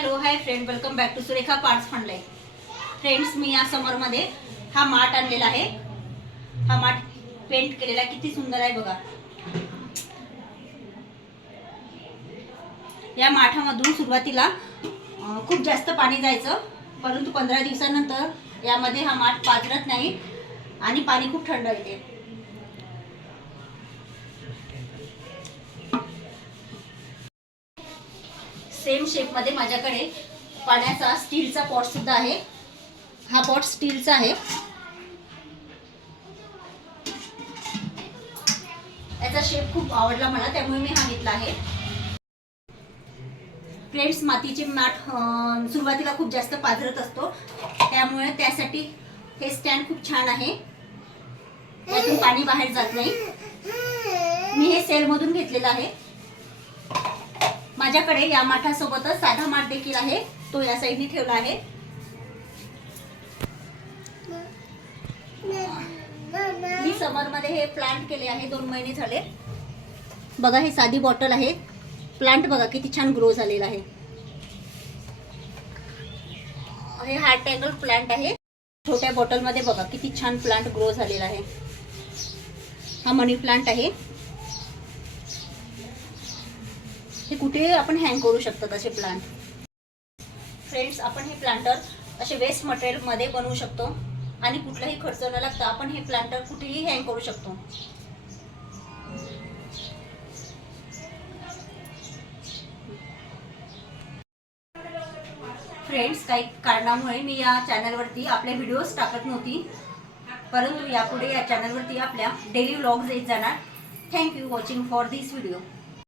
Hello hi friend, welcome back to Surekha पार्ट्स फंडलाय. Friends, मी या समरमध्ये हा माठ आणलेला आहे. हा माठ पेंट केलेला किती सुंदर आहे बघा. या माठामधून सुरुवातीला खूप जास्त पाणी जायचं, परंतु 15 दिवसानंतर यामध्ये हा माठ पाझरत नाही आणि पाणी खूप थंड येते. सेम शेप मध्ये माझ्याकडे पाण्याचा स्टीलचा पॉट सुद्धा आहे. हा पॉट स्टीलचा आहे. याचा शेप खूप आवडला मला, त्यामुळे मी हा घेतला आहे. फ्रेंड्स, मातीचे माठ सुरुवातीला खूप जास्त पाझरत असतो, त्यामुळे त्यासाठी हे स्टँड खूप छान आहे. यातून पाणी बाहेर जात नाही. मी हे सेल मधून घेतलेलं आहे. माझ्याकडे या माठासोबतच साधा माठ देखील आहे, तो या साईडने ठेवला आहे. मी समर मध्ये हे प्लांट केले आहे, 2 महिने झाले. बघा, हे साधी बॉटल आहे. प्लांट बघा किती छान ग्रो झालेला आहे. हे हार्ट अँगल प्लांट आहे. छोट्या बॉटल मध्ये बघा किती छान प्लांट ग्रो झालेला आहे. हा मनी प्लांट आहे. हे कुठे आपण हँग करू शकतो असे प्लांट. फ्रेंड्स, आपण हे प्लांटर असे वेस्ट मटेरियल मध्ये बनवू शकतो आणि कुठलाही खर्च न लागता आपण हे प्लांटर कुठेही हँग करू शकतो. फ्रेंड्स, काही कारणामुळे मी या चॅनलवरती आपले व्हिडिओज टाकत नव्हती, परंतु यापुढे या चॅनलवरती आपल्या डेली व्लॉग्स येत जाणार. Thank you watching for this video.